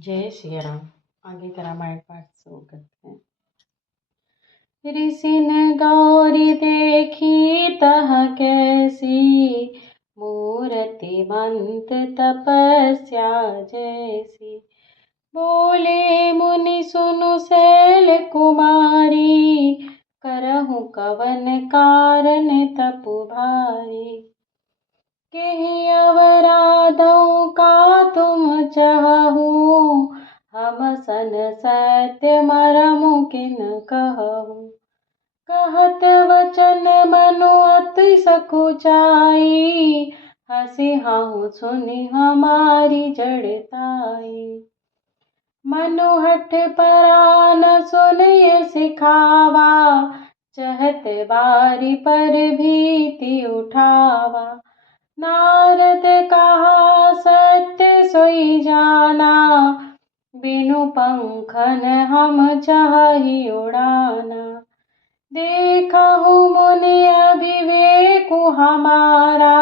जय श्री राम। आगे का रामायण पाठ शुरू करते हैं। ऋषिन गौरी देखी तह कैसी, मूर्ति मंत तपस्या जैसी। बोले मुनि सुनु शैल कुमारी, करहु कवन कारण तपु भारी। केहि अवराधों का तुम चाहू, हम सन सत्य मरमु किन कहूँ। कहत वचन मनु अति सकुचाई, हसी हाहु सुनि हमारी जड़ताई। मनु हठ परान सुनिय सिखावा, चहत बारी पर भीति उठावा। नारद कहा सत्य सोई जाना, बिनु पंखन हम चाहि उड़ाना। देखहु मुनि अविवेक हमारा,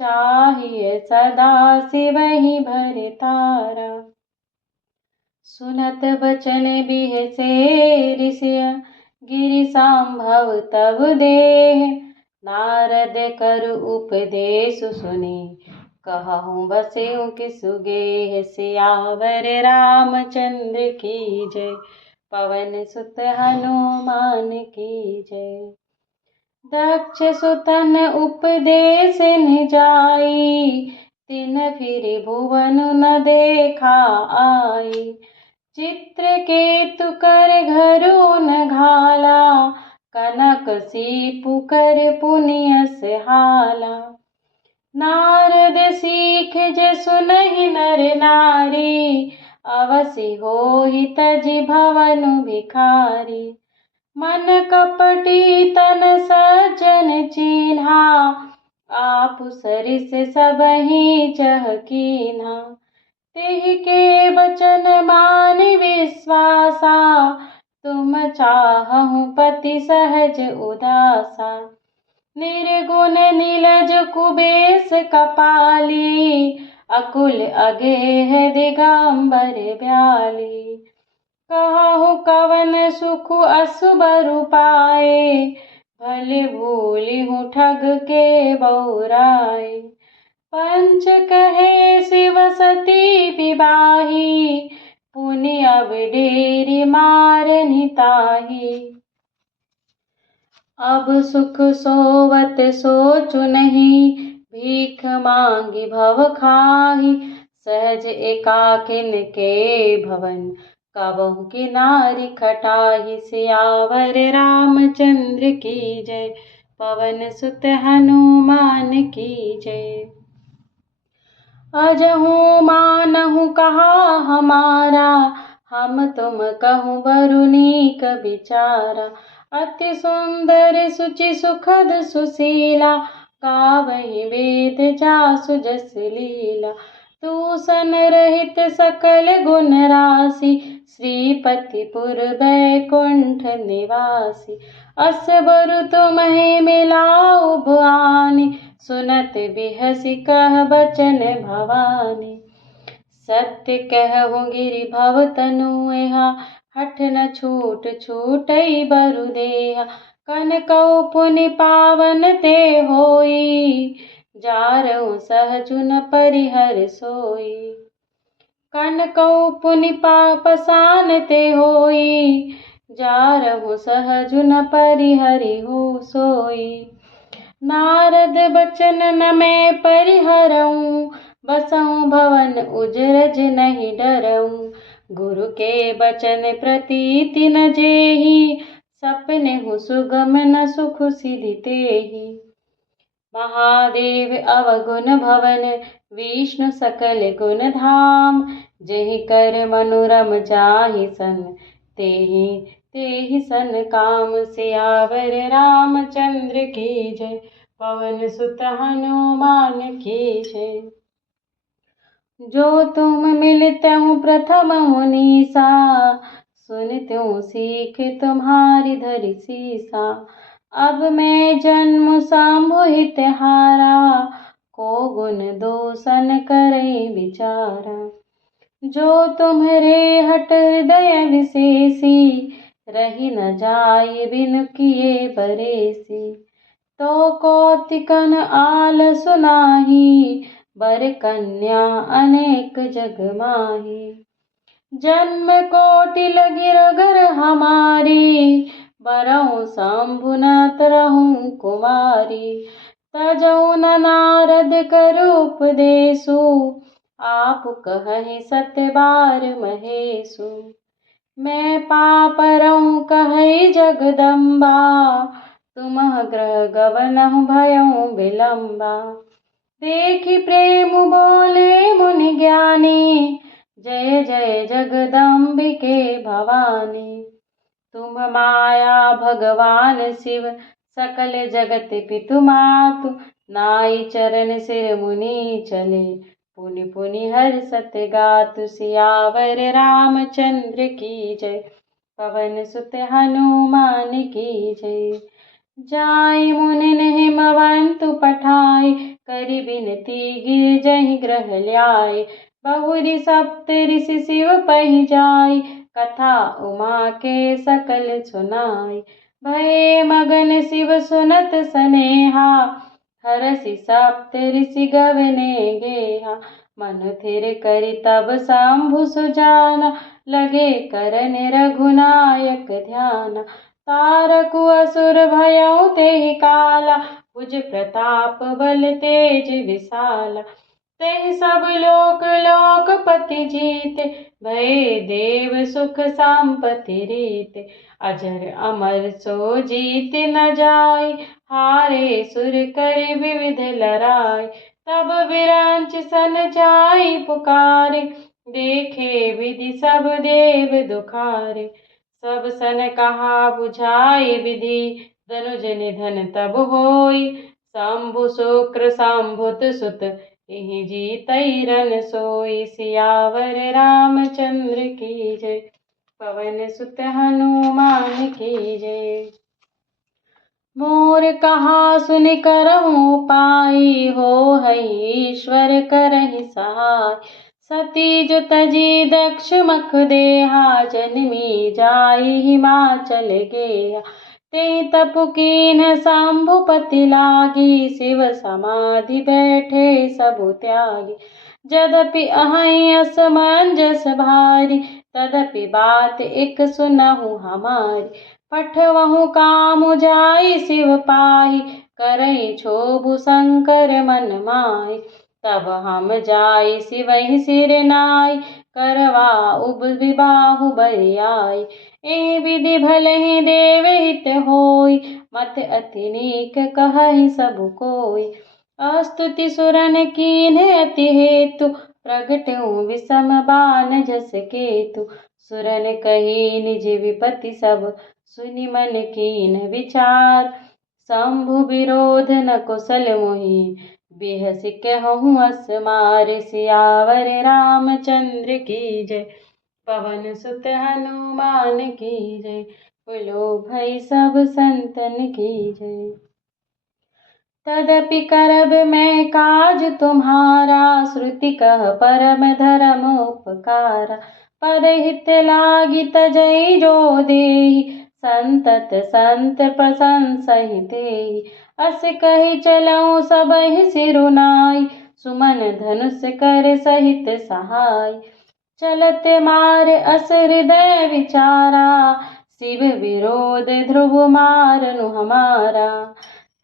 चाहिए सदा शिवहि भरतारा। सुनत बचन बिहसे ऋषिय, गिरि सांभव तब देह। नारद करु उपदेश सुनि, कहूँ बसेउ किसु गेह। सियावर रामचंद्र की जय, पवन सुत हनुमान की जय। दक्ष सुतन उपदेश निजाई, तिन फिर भुवन न देखा आई। चित्रकेतु कर घरो न घाला, कनक सीपु कर पुनियस हाला। नारद सीख जे सुनहि नर नारी, अवसि होहि तजि भवनु भिखारी। मन कपटी तन सज्जन चीन्हा, आपु सरिस सबहि चह कीन्हा। तेहि के बचन मानि विश्वासा, तुम चाहहु पति सहज उदासा। निर्गुण नीलज कुबेश कपाली, अकुल अगेह दिगंबर ब्याली। कहु कवन सुख असुबर पाए, भले भूलिहु ठग के बौराए। पंच कहे शिव सती विवाही, पुनि अब डेरि मारनि ताही। अब सुख सोवत सोचु नहीं, भीख मांगी भव खाही। सहज एकाकिन के भवन, कबहु किनारि खटाही। सियावर रामचंद्र की जय, पवन सुत हनुमान की जय। अजहु मानहु कहा हमारा, हम तुम कहूँ बरु नीक विचारा। अति सुंदर सुचि सुखद सुशीला, गावहि वेद जासु जस लीला। दूषण रहित सकल गुण राशि, श्रीपति पुर बैकुंठ निवासी। अस बरु तुम्हें मिलाऊ भुआनि, सुनत बिहसि कह बचन भवानी। सत्य कहूँ गिरि भव तनु एहा, हठ न छूट छूटई बरु देहा। कनकौ पुनि पावन ते होई, जारऊ सहजु न परिहर सोई। कनकौ पुनि पापसान ते होई, जारहु सहजु न परिहरि हो सोई। नारद बचन न मैं परिहरऊँ, बसऊँ भवन उजरज नहीं डरऊँ। गुरु के बचन प्रतीति न जेहि, सपनेहु सुगम न सुख सिधि तेहि। महादेव अवगुण भवन, विष्णु सकल गुण धाम। जेहि कर मनुरम जाहि सन, तेहि तेहि सन काम। सियावर रामचंद्र की जय, पवन सुत हनुमान की जय। जो तुम मिलतहु प्रथम मुनीसा, सुनतहु सीख तुम्हारी धरि सीसा। अब मैं जन्म शंभु हित हारा, को गुण दोषन करई विचारा। जो तुम्हरे हट हृदय विशेषी, रही न जाय बिनु किए बरेसी। तो कौतिकन आल सुनाही, बर कन्या अनेक जग माही। जन्म कोटि लगी रगर हमारी, बरहु शंभु न तरहु कुमारी। तजौ न नारद करु उपदेशु, आप कहहि सत्य बार महेशु। मैं पापरहु कहई जगदम्बा, तुमह ग्रह गवनहु भयउ विलंबा। देखि प्रेम बोले मुनि ज्ञानी, जय जय जगदम्बिके भवानी। तुम माया भगवान शिव, सकल जगत पितु मातु। नाई चरण सिर मुनि चले, पुनि पुनि हर्षत गातु। सियावर रामचंद्र की जय, पवन सुत हनुमान की जय। जाय मुनि हिमवंतु पठाय, करि बिनती गिरजहि ग्रह ल्याय। बहुरी सप्त ऋषि शिव पहि जाय, कथा उमा के सकल सुनाय। भये मगन शिव सुनत सनेहा, हरषि सप्त ऋषि गवने गेहा। मनु थिर करि तब शंभु सुजाना, लगे करन रघुनायक ध्याना। तारकु असुर भयउ तेहि काला, भुज प्रताप बल तेज विशाला। तेहि सब लोक लोकपति जीते, भये देव सुख संपत्ति रीते। अजर अमर सो जीत न जाय, हारे सुर कर विविध लड़ाई। तब विरंच सन जाई पुकारे, देखे विधि सब देव दुखारे। सब सन कहा बुझाई विधि, धनुज निधन तब होई। शंभु शुक्र शंभुत सुत, एहि जीतै रन सोई। सियावर रामचंद्र की जय, पवन सुत हनुमान की जय। मोर कहा सुनि करहु पाई, हो है ईश्वर करहि सहाय। सती जो तजी दक्ष मख देहा, जन्मी जाई हिमाचल गेहा। ते तपु कीन शंभुपति लागी, शिव समाधि बैठे सबु त्यागी। यद्यपि अहै असमंजस भारी, तदपि बात एक सुनहु हमारी। पठवहु कामु जाई शिव पाहि, करई क्षोभु शंकर मन माहि। तब हम जाई शिवहि सिर नाई, करवा उब विबाहु बरियाई। ए विधि भलहि देव हित होई, मत अति नीक कहहि सब कोई। अस्तुति सुरन कीन्ह अति हेतु, प्रगटउ विषम बान जस केतु। सुरन कही निज विपति सब, सुनि मन कीन विचार। शंभु विरोध न कुशल मोहि, बिहसि कहूँ अस मार। सियावर रामचंद्र की जय, पवन सुत हनुमान की जय। बोलो भाई सब संतन की जय। तदपि करब मैं काज तुम्हारा, श्रुति कह परम धर्म उपकारा। परहित लागी तजै जो देहि, संतत संत प्रशंसहि तेहि। अस कहि चलऊँ सबहि सिरुनाई, सुमन धनुष कर सहित सहाय। चलत मार अस हृदय विचारा, शिव विरोध ध्रुव मारनु हमारा।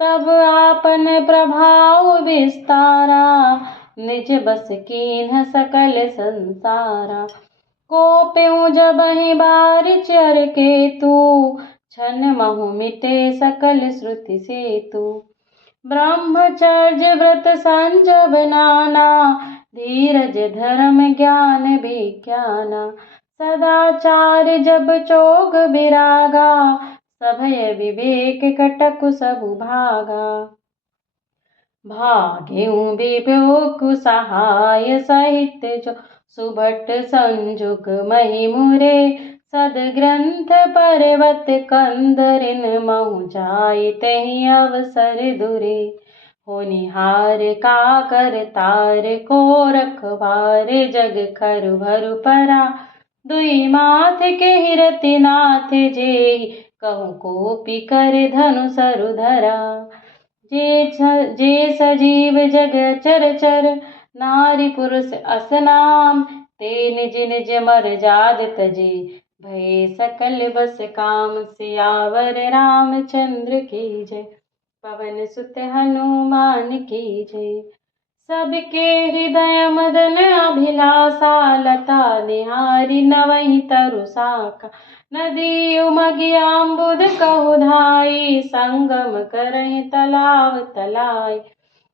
तब आपन प्रभाव विस्तारा, निज बस कीन्ह सकल संसारा। कोप्यउ जबहि बारि चर केतु, क्षण महु मिटे सकल श्रुति सेतु। ब्रह्मचर्य व्रत संजब नाना, धीरज धर्म ज्ञान विज्ञाना। सदाचार जब चोग विरागा, सभय विवेक कटकु सबु भागा। भाग्यउ विवेकु सहाय सहित जो, सुभट संजुग महि मुरे। सदग्रंथ पर्वत कंदरिन महु जाय, तहि अवसर दुरे। होनिहार का करतार को रखवार जग खर भरु परा। दुई माथ के हिरति नाथ जेहि कहूँ कोपी कर धनु सरु धरा। जे सजीव जग चर चर नारी पुरुष असनाम। ते निज निज मर जाद तजे भय सकल बस काम। सियावर रामचंद्र की जय। पवन सुत हनुमान की जय। सबके हृदय मदन अभिलाषा। लता निहारी नवहि तरु साखा। नदी उमगी अम्बुद कहु धाई। संगम करहि तलाव तलाई।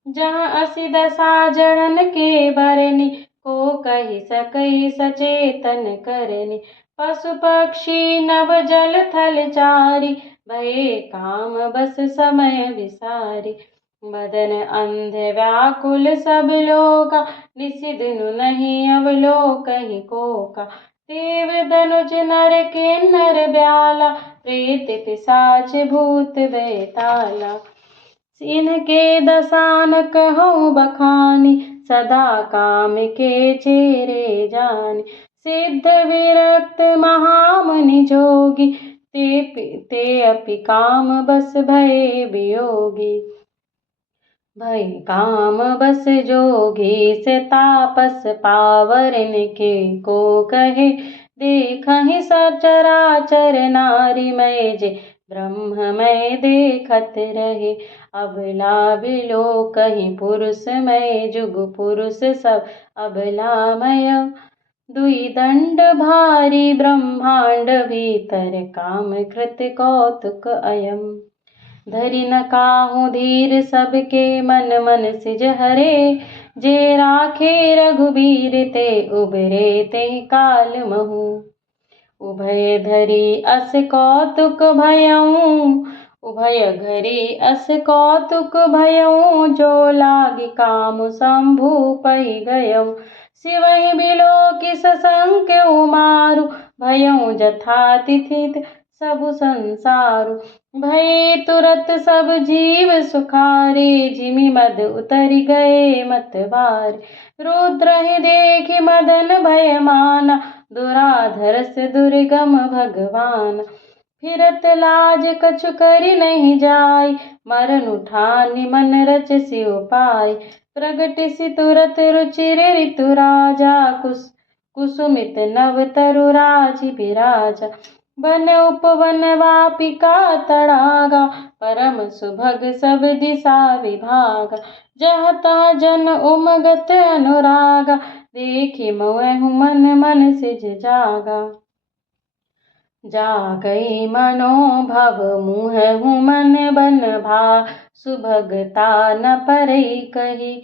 जहाँ असी दशा जड़न के बरनी। को कहि सकहि सचेतन करनी। पशु पक्षी नभ जल थल चारी। भये काम बस समय विसारी। मदन अंध व्याकुल सब लोका। निसि दिनु नहीं अवलोकहि कोका। देव धनुज नर किन्नर ब्याला। प्रेत पिशाच भूत बैताला। इनके दसान कहूँ बखानी। सदा काम के चेरे जानी। सिद्ध विरक्त महामुनि जोगी। ते अपि काम बस भये वियोगी। भय काम बस जोगी से तापस पावरन के को कहे। देखहि सचराचर नारी मय जे ब्रह्ममय देखत रहे। अबला बिलोकहि पुरुषमय जुग पुरुष सब अबलामय। दुई दंड भारी ब्रह्मांड भीतर काम कृत कौतुक अयम। धरि न काहू धीर सबके मन मन सिज हरे। जे राखे रघुबीर ते उबरे ते काल महु। उभय धरि अस कौतुक भयऊँ। उभय घरी अस कौतुक भयऊँ। जो लागी काम शंभु पै गयऊँ। शिवहि बिलोकि सशंक उमारु। भयऊँ जथा तिथित सबु संसारु। भय तुरत सब जीव सुखारे। जिमि मद उतरि गए मतवारे। रुद्र देखि मदन भय माना। दुराधरस दुर्गम भगवान। फिरत लाज कछु करि नहीं जाय। मरनु ठानि मन रचसि उपाय। प्रगटिसि तुरत रुचिर ऋतु राजा। कुसुमित नव तरु राजि बिराजा। वन उपवन वापिका तड़ागा। परम सुभग सब दिशा विभागा। जहाँ तहाँ जन उमगत अनुरागा। देखि मोहु मन मन सिज जागा। जागई मनोभव मुहु मन बन भा। सुभगता न परई कही।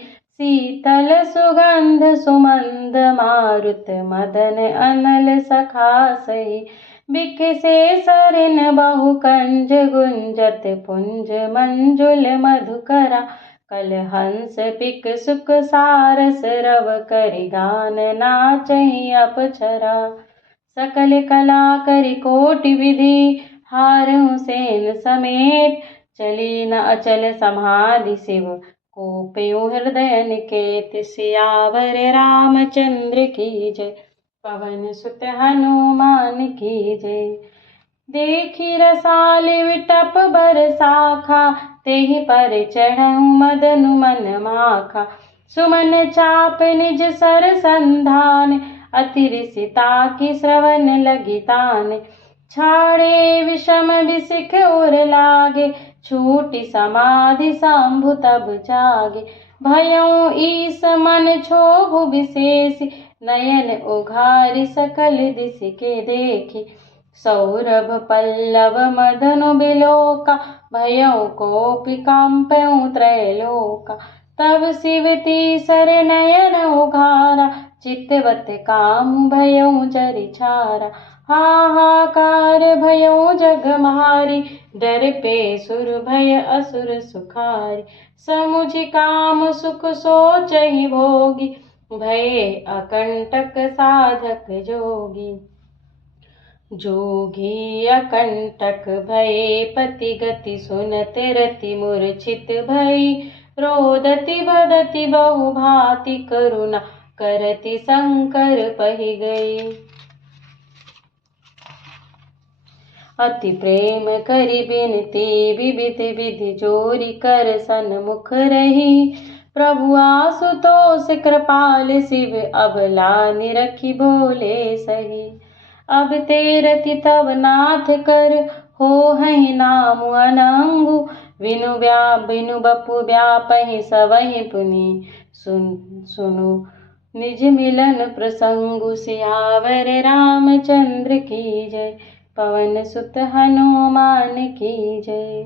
शीतल सुगंध सुमंद मारुत मदन अनल सखा सही। बिखसे सरिन बहु कंज गुंजत पुंज मंजुल मधुकरा। कलहंस पिक सुख सारस रव करि गान नाचहि अप्सरा। सकल कला करि कोटि विधि। हारहु सेन समेत चली न अचल समाधि शिव। कोपयु हृदय निकेत। सियावर रामचंद्र की जय। पवन सुत हनुमान की जय। देखी रसाल विटप बरसाखा। तेहि पर चढ़हु मदनु मन माखा। सुमन चाप निज सर संधान। अति ऋषिता की श्रवण लगी तान। छाड़े विषम विसिख उर लागे। छूटि समाधि शंभु तब जागे। भयउ ईस मन क्षोभु विशेषि। नयन उघारि सकल दिश के देखी। सौरभ पल्लव मदनु बिलोका। भयउ कोपि कंपयु त्रैलोका। तब शिव तीसर नयन उघारा। चितवत कामु भयउ जरि छारा। हाहाकार भयउ जग मारी। डर पे सुर भय असुर सुखारी। समुझि काम सुख सोचहि भोगी। भये अकंटक साधक जोगी। जोगी अकंटक भये पति गति सुनत रति मूर्छित भई। रोदति बदति बहु भांति करुणा करति शंकर पहि गए। अति प्रेम करि बिनती विविध विधि जोरी कर सन्मुख रही। प्रभु आशुतोष कृपाल शिव अबला निरखी बोले सही। अब तेरति तव नाथ कर हो हहि नाम अनंगु। बिनु बपु व्यापहि सबहि पुनि सुनु निज मिलन प्रसंगु। सियावर रामचंद्र की जय, पवन सुत हनुमान की जय।